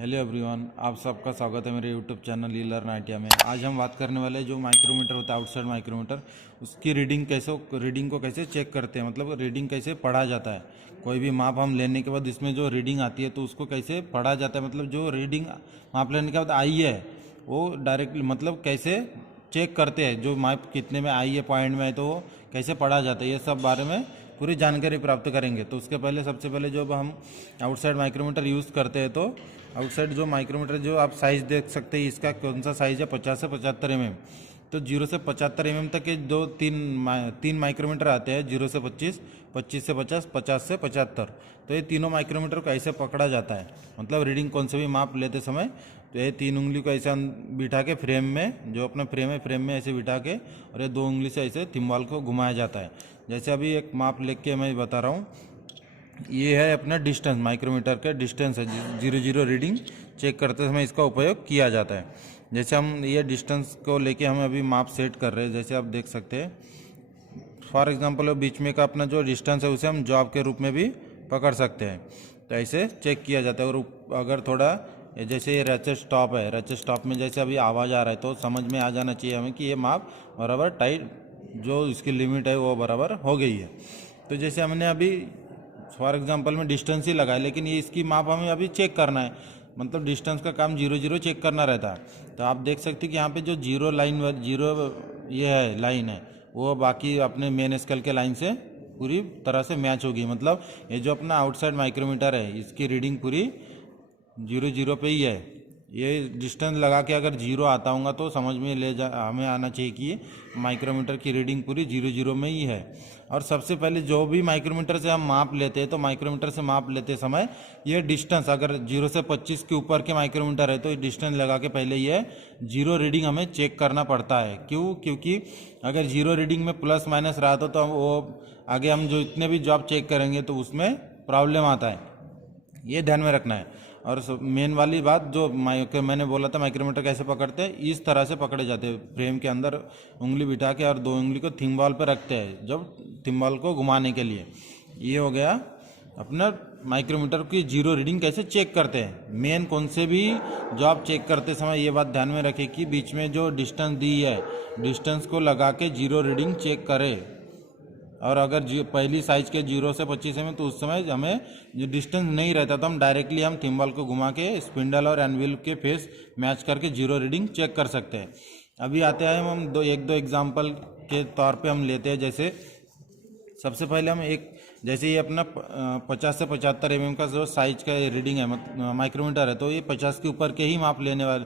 Hello everyone, आप सबका स्वागत है मेरे यूट्यूब चैनल ई लर्न आइडिया में। आज हम बात करने वाले हैं जो माइक्रोमीटर होता है, आउटसाइड माइक्रोमीटर, उसकी रीडिंग को कैसे चेक करते हैं, मतलब रीडिंग कैसे पढ़ा जाता है। कोई भी माप हम लेने के बाद इसमें जो रीडिंग आती है तो उसको कैसे पढ़ा जाता है, मतलब जो रीडिंग माप लेने के बाद आई है वो डायरेक्टली मतलब कैसे चेक करते हैं, जो माप कितने में आई है, पॉइंट में है तो वो कैसे पढ़ा जाता है, ये सब बारे में पूरी जानकारी प्राप्त करेंगे। तो उसके पहले सबसे पहले जब हम आउटसाइड माइक्रोमीटर यूज़ करते हैं तो आउटसाइड जो माइक्रोमीटर जो आप साइज़ देख सकते हैं, इसका कौन सा साइज़ है, 50 से 75 mm। तो 0 से 75 mm तक के दो तीन माइक्रोमीटर आते हैं, 0 से 25, 25 से 50, 50 से 75। तो ये तीनों माइक्रोमीटर को ऐसे पकड़ा जाता है, मतलब रीडिंग कौन से भी माप लेते समय तो ये तीन उंगली को ऐसे बिठा के फ्रेम में, जो अपना फ्रेम है फ्रेम में ऐसे बिठा के, और ये दो उंगली से ऐसे थिम्बाल को घुमाया जाता है। जैसे अभी एक माप लेके के मैं बता रहा हूँ, ये है अपना डिस्टेंस, माइक्रोमीटर का डिस्टेंस है, 0 रीडिंग चेक करते समय इसका उपयोग किया जाता है। जैसे हम ये डिस्टेंस को लेके हम अभी माप सेट कर रहे हैं, जैसे आप देख सकते हैं। फॉर एग्जांपल बीच में का अपना जो डिस्टेंस है उसे हम जॉब के रूप में भी पकड़ सकते हैं, तो ऐसे चेक किया जाता है। और अगर थोड़ा जैसे ये रचेस स्टॉप है, रचेस स्टॉप में जैसे अभी आवाज़ आ रहा है तो समझ में आ जाना चाहिए हमें कि ये माप बराबर टाइट, जो इसकी लिमिट है वो बराबर हो गई है। तो जैसे हमने अभी फॉर एग्जांपल में डिस्टेंस ही लगाया, लेकिन ये इसकी माप हमें अभी चेक करना है, मतलब डिस्टेंस का काम 0 चेक करना रहता है। तो आप देख सकते हैं कि यहाँ पे जो जीरो ये है लाइन है, वो बाकी अपने मेन स्केल के लाइन से पूरी तरह से मैच होगी। मतलब ये जो अपना आउटसाइड माइक्रोमीटर है इसकी रीडिंग पूरी 0 पे ही है। ये डिस्टेंस लगा के अगर 0 आता होगा तो समझ में हमें आना चाहिए कि माइक्रोमीटर की रीडिंग पूरी 0 में ही है। और सबसे पहले जो भी माइक्रोमीटर से हम माप लेते हैं तो माइक्रोमीटर से माप लेते समय ये डिस्टेंस अगर 0 से 25 के ऊपर के माइक्रोमीटर है तो डिस्टेंस लगा के पहले ये 0 रीडिंग हमें चेक करना पड़ता है। क्योंकि अगर 0 रीडिंग में प्लस माइनस रहा तो वो आगे हम जो इतने भी जॉब चेक करेंगे तो उसमें प्रॉब्लम आता है, ये ध्यान में रखना है। और मेन वाली बात जो मैंने बोला था माइक्रोमीटर कैसे पकड़ते हैं, इस तरह से पकड़े जाते हैं, फ्रेम के अंदर उंगली बिठा के और दो उंगली को थिम्बल पर रखते हैं जब थिम्बल को घुमाने के लिए। ये हो गया अपना माइक्रोमीटर की 0 रीडिंग कैसे चेक करते हैं। मेन कौन से भी जॉब चेक करते समय ये बात ध्यान में रखें कि बीच में जो डिस्टेंस दी है डिस्टेंस को लगा के 0 रीडिंग चेक करें। और अगर पहली साइज के 0 से 25 में तो उस समय हमें जो डिस्टेंस नहीं रहता तो हम डायरेक्टली हम थिम्बल को घुमा के स्पिंडल और एनविल के फेस मैच करके 0 रीडिंग चेक कर सकते हैं। अभी आते हैं हम दो एग्जांपल के तौर पे हम लेते हैं। जैसे सबसे पहले हम जैसे ये अपना 50 से 75 mm का जो साइज का रीडिंग है माइक्रोमीटर है, तो ये 50 के ऊपर के ही माप लेने वाले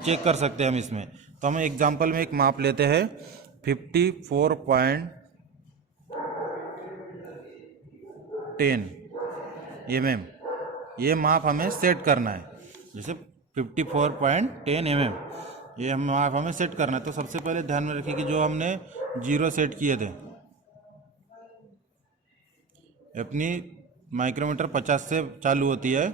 चेक कर सकते हैं हम इसमें। तो हम एग्जाम्पल में एक माप लेते हैं 54.10 mm। ये माप हमें सेट करना है, जैसे 54.10 mm ये हम माप हमें सेट करना है। तो सबसे पहले ध्यान में रखिए कि जो हमने 0 सेट किए थे, अपनी माइक्रोमीटर 50 से चालू होती है,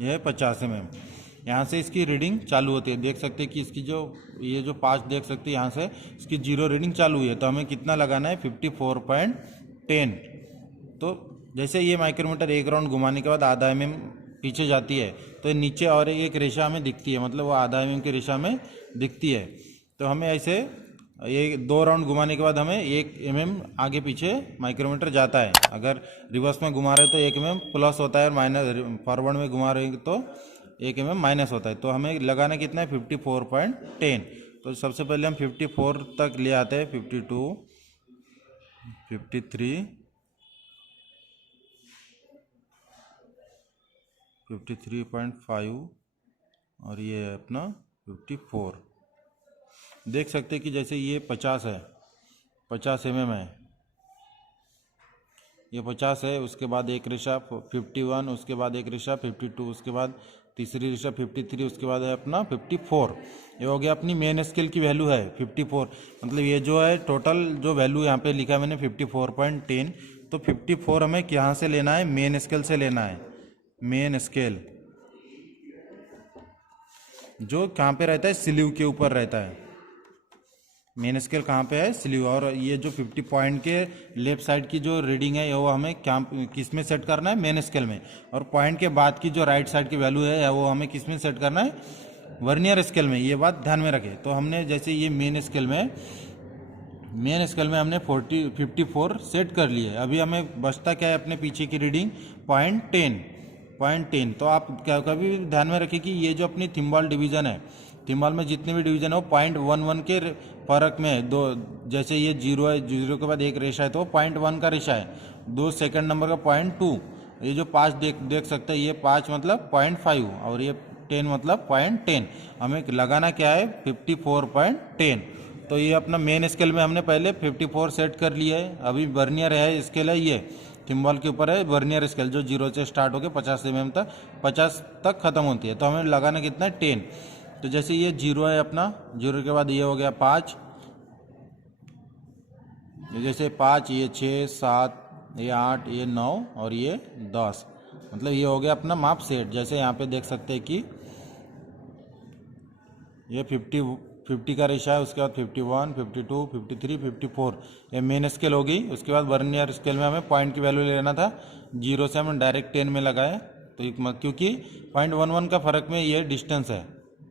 यह 50 mm, यहाँ से इसकी रीडिंग चालू होती है। देख सकते हैं कि इसकी ये जो 5 देख सकते हैं यहाँ से इसकी 0 रीडिंग चालू हुई है, तो हमें कितना लगाना है 54.10। तो जैसे ये माइक्रोमीटर एक राउंड घुमाने के बाद आधा mm पीछे जाती है तो नीचे और एक रेशा हमें दिखती है, मतलब वो आधा mm की रेशा में दिखती है। तो हमें ऐसे ये 2 राउंड घुमाने के बाद हमें 1 mm आगे पीछे माइक्रोमीटर जाता है। अगर रिवर्स में घुमा रहे तो 1 mm प्लस होता है, और माइनस फॉरवर्ड में घुमा रहे तो 1 mm माइनस होता है। तो हमें लगाना कितना है 54.10। तो सबसे पहले हम 54 तक ले आते हैं, 52, 53, 53.5 और ये है अपना 54। देख सकते हैं कि जैसे ये 50 है, 50 mm है, ये 50 है, उसके बाद एक रेशा 51, उसके बाद एक रेशा 52, उसके बाद तीसरी रेशा 53, उसके बाद है अपना 54। ये हो गया अपनी मेन स्केल की वैल्यू है 54। मतलब ये जो है टोटल जो वैल्यू यहाँ पे लिखा है मैंने 54.10, तो 54 हमें यहाँ से लेना है, मेन स्केल से लेना है। मेन स्केल जो कहाँ पे रहता है, स्लीव के ऊपर रहता है। मेन स्केल कहाँ पे है, स्लीव। और ये जो 50 पॉइंट के लेफ्ट साइड की जो रीडिंग है वो हमें क्या किस में सेट करना है, मेन स्केल में। और पॉइंट के बाद की जो राइट साइड की वैल्यू है वो हमें किस में सेट करना है, वर्नियर स्केल में। ये बात ध्यान में रखें। तो हमने जैसे ये मेन स्केल में हमने 54 सेट कर लिए। अभी हमें बचता क्या है, अपने पीछे की रीडिंग पॉइंट टेन। तो आप क्या कभी भी ध्यान में रखें कि ये जो अपनी थिम्बॉल डिवीज़न है, थिम्बॉल में जितने भी डिवीज़न है वो 0.11 के फर्क में है। दो, जैसे ये 0 है, 0 के बाद एक रेशा है तो 0.1 का रेशा है। 2 सेकंड नंबर का 0.2। ये जो 5 देख सकते हैं, ये 5 मतलब 0.5 और ये 10 मतलब 0.10। हमें लगाना क्या है, 54.10। तो ये अपना मेन स्केल में हमने पहले 54 सेट कर लिया है। अभी वर्नियर है स्केल है, ये थिम्बॉल के ऊपर है वर्नियर स्केल, जो 0 से स्टार्ट होकर 50 तक खत्म होती है। तो हमें लगाना कितना है, 10। तो जैसे ये 0 है अपना, 0 के बाद ये हो गया 5, जैसे 5, ये 6, 7, ये 8, ये 9 और ये 10। मतलब ये हो गया अपना माप सेट। जैसे यहाँ पे देख सकते हैं कि ये 50 का रेशा है, उसके बाद 51, 52, 53, 54 ये मेन स्केल होगी। उसके बाद वर्नियर स्केल में हमें पॉइंट की वैल्यू लेना था, 0 से हम डायरेक्ट 10 में लगाए। तो क्योंकि 0.11 का फर्क में ये डिस्टेंस है,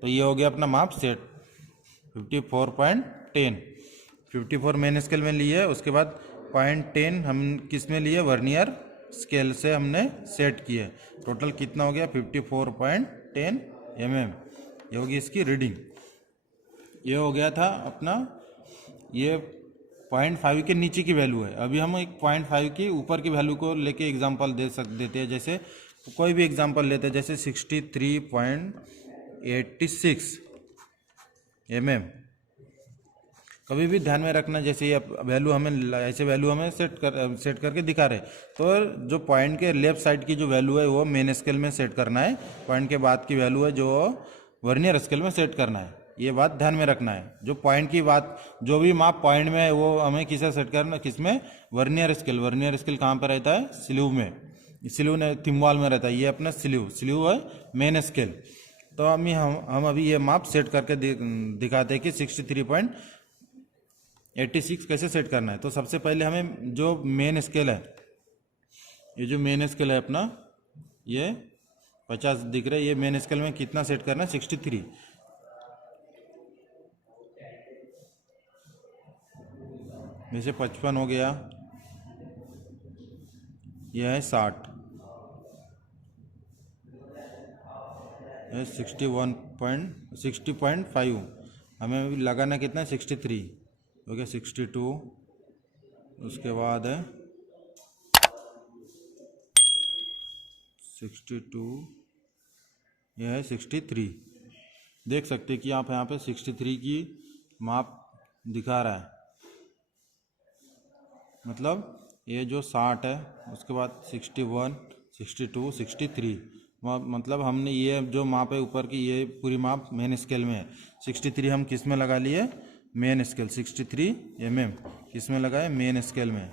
तो ये हो गया अपना माप सेट 54.10। 54 मेन स्केल में लिए। उसके बाद 0.10 हम किस में लिए, वर्नियर स्केल से हमने सेट किए। टोटल कितना हो गया, 54.10 mm। ये होगी इसकी रीडिंग। ये हो गया था अपना, ये 0.5 के नीचे की वैल्यू है। अभी हम एक 0.5 की ऊपर की वैल्यू को लेके एग्जांपल देते हैं। जैसे कोई भी एग्जांपल लेते हैं, जैसे 63.86 mm। कभी भी ध्यान में रखना, जैसे ये वैल्यू हमें ऐसे वैल्यू हमें सेट करके दिखा रहे, तो जो पॉइंट के लेफ्ट साइड की जो वैल्यू है वो मेन स्केल में सेट करना है। पॉइंट के बाद की वैल्यू है जो वर्नियर स्केल में सेट करना है। ये बात ध्यान में रखना है। जो पॉइंट की बात, जो भी माप पॉइंट में है वो हमें किसे सेट करना, किसमें, वर्नियर स्केल। वर्नियर स्केल कहाँ पर रहता है, स्लीव में। स्लीव ने थिम्बॉल में रहता है। ये अपना स्लीव है मेन स्केल। तो हम अभी ये माप सेट करके दिखाते हैं कि 63.86 कैसे सेट करना है। तो सबसे पहले हमें जो मेन स्केल है, ये जो मेन स्केल है अपना, ये 50 दिख रहा है, ये मेन स्केल में कितना सेट करना है, 63। जैसे 55 हो गया, यह है 60, यह 60.5। हमें अभी लगाना कितना है, 63 हो गया, 62। उसके बाद है 62, यह है 63। देख सकते हैं कि आप यहाँ पे 63 की माप दिखा रहा है। मतलब ये जो 60 है, उसके बाद 61, 62, 63, मतलब हमने ये जो माप है ऊपर की, ये पूरी माप मेन स्केल में है। 63 हम किस में लगा लिए, मेन स्केल। 63 mm किस में लगाए, मेन स्केल में,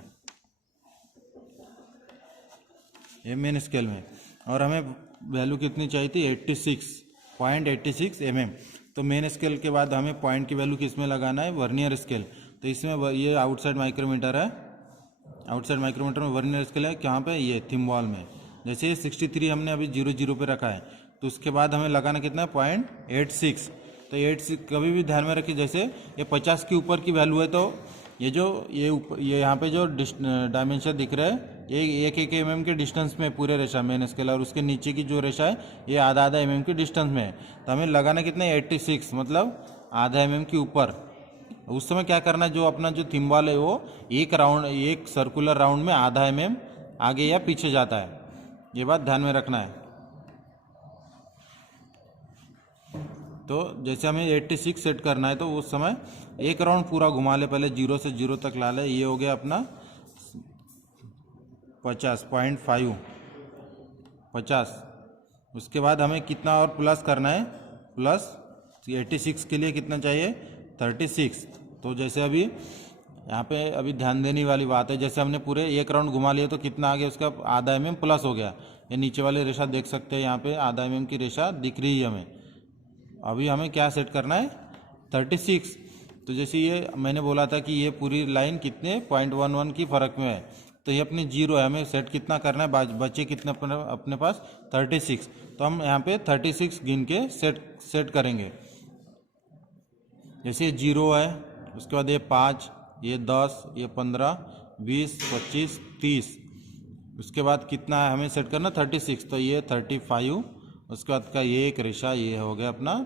ये मेन स्केल में। और हमें वैल्यू कितनी चाहिए थी, 86.86 mm। तो मेन स्केल के बाद हमें पॉइंट की वैल्यू किस में लगाना है, वर्नियर स्केल। तो इसमें ये आउटसाइड माइक्रोमीटर है, आउटसाइड माइक्रोमीटर में वर्नियर स्केल है कहाँ पे, ये थिम्बॉल में। जैसे 63 हमने अभी 0 पे रखा है, तो उसके बाद हमें लगाना कितना है, 0.86। तो 86 कभी भी ध्यान में रखिए, जैसे ये 50 के ऊपर की वैल्यू है, तो ये यहाँ पे जो डायमेंशन दिख रहा है, ये 1 mm के डिस्टेंस में पूरे रेशा मेन स्केल, और उसके नीचे की जो रेशा है ये आधा mm के डिस्टेंस में है। तो हमें लगाना कितना है, 86, मतलब आधा mm के ऊपर। उस समय क्या करना है, जो अपना जो थिम्बॉल है वो एक सर्कुलर राउंड में आधा mm आगे या पीछे जाता है। ये बात ध्यान में रखना है। तो जैसे हमें 86 सेट करना है, तो उस समय एक राउंड पूरा घुमा ले, पहले 0 से 0 तक ला ले। ये हो गया अपना 50. उसके बाद हमें कितना और प्लस करना है, प्लस 86 के लिए कितना चाहिए, 36। तो जैसे अभी यहाँ पे अभी ध्यान देने वाली बात है, जैसे हमने पूरे एक राउंड घुमा लिया तो कितना आ गया, उसका आधा mm प्लस हो गया। ये नीचे वाली रेशा देख सकते हैं, यहाँ पे आधा mm की रेशा दिख रही है हमें। अभी हमें क्या सेट करना है, 36। तो जैसे ये मैंने बोला था कि ये पूरी लाइन कितने 0.11 की फ़र्क में है, तो ये अपनी 0 है, हमें सेट कितना करना है, बचे कितने अपने पास 36, तो हम यहाँ पे 36 गिन के सेट करेंगे। जैसे ये 0 है, उसके बाद ये 5, ये 10, ये 15, 20, 25, 30, उसके बाद कितना है हमें सेट करना 36, तो ये 35, उसके बाद का ये एक रेशा, ये हो गया अपना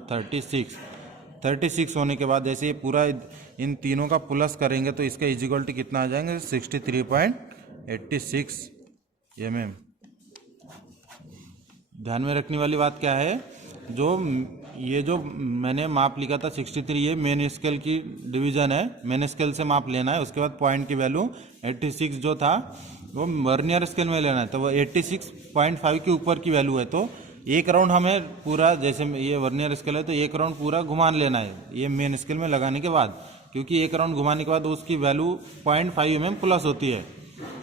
36 होने के बाद जैसे ये पूरा इन तीनों का प्लस करेंगे तो इसका इक्वल कितना आ जाएंगे 63.86 mm। ध्यान में रखने वाली बात क्या है, ये जो मैंने माप लिखा था 63, ये मेन स्केल की डिवीजन है, मेन स्केल से माप लेना है। उसके बाद पॉइंट की वैल्यू 86 जो था वो वर्नियर स्केल में लेना है, तो वो 86.5 के ऊपर की वैल्यू है, तो एक राउंड हमें पूरा, जैसे ये वर्नियर स्केल है तो एक राउंड पूरा घुमा लेना है ये मेन स्केल में लगाने के बाद, क्योंकि एक राउंड घुमाने के बाद उसकी वैल्यू 0.5 mm प्लस होती है।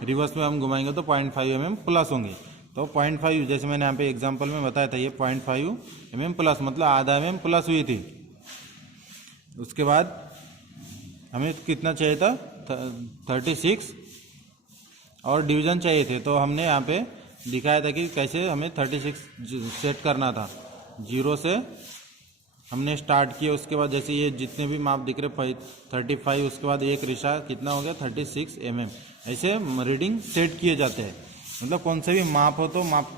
रिवर्स में हम घुमाएंगे तो 0.5 mm प्लस होंगे, तो 0.5 जैसे मैंने यहाँ पे एग्जांपल में बताया था, ये 0.5 mm प्लस मतलब आधा mm प्लस हुई थी। उसके बाद हमें कितना चाहिए था 36 और डिवीजन चाहिए थे, तो हमने यहाँ पे दिखाया था कि कैसे हमें 36 सेट करना था। 0 से हमने स्टार्ट किया, उसके बाद जैसे ये जितने भी माप दिख रहे 35, उसके बाद एक रेशा कितना हो गया 36 mm, ऐसे रीडिंग सेट किए जाते हैं। मतलब कौन से भी माप हो तो माप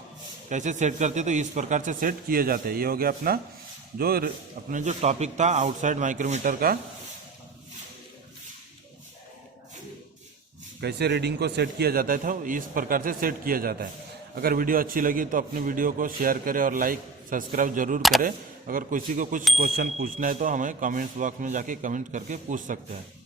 कैसे सेट करते हैं, तो इस प्रकार से सेट किए जाते हैं। ये हो गया अपना जो टॉपिक था आउटसाइड माइक्रोमीटर का, कैसे रीडिंग को सेट किया जाता है, तो इस प्रकार से सेट किया जाता है। अगर वीडियो अच्छी लगी तो अपने वीडियो को शेयर करें और लाइक सब्सक्राइब जरूर करें। अगर किसी को कुछ क्वेश्चन पूछना है तो हमें कमेंट्स बॉक्स में जाके कमेंट करके पूछ सकते हैं।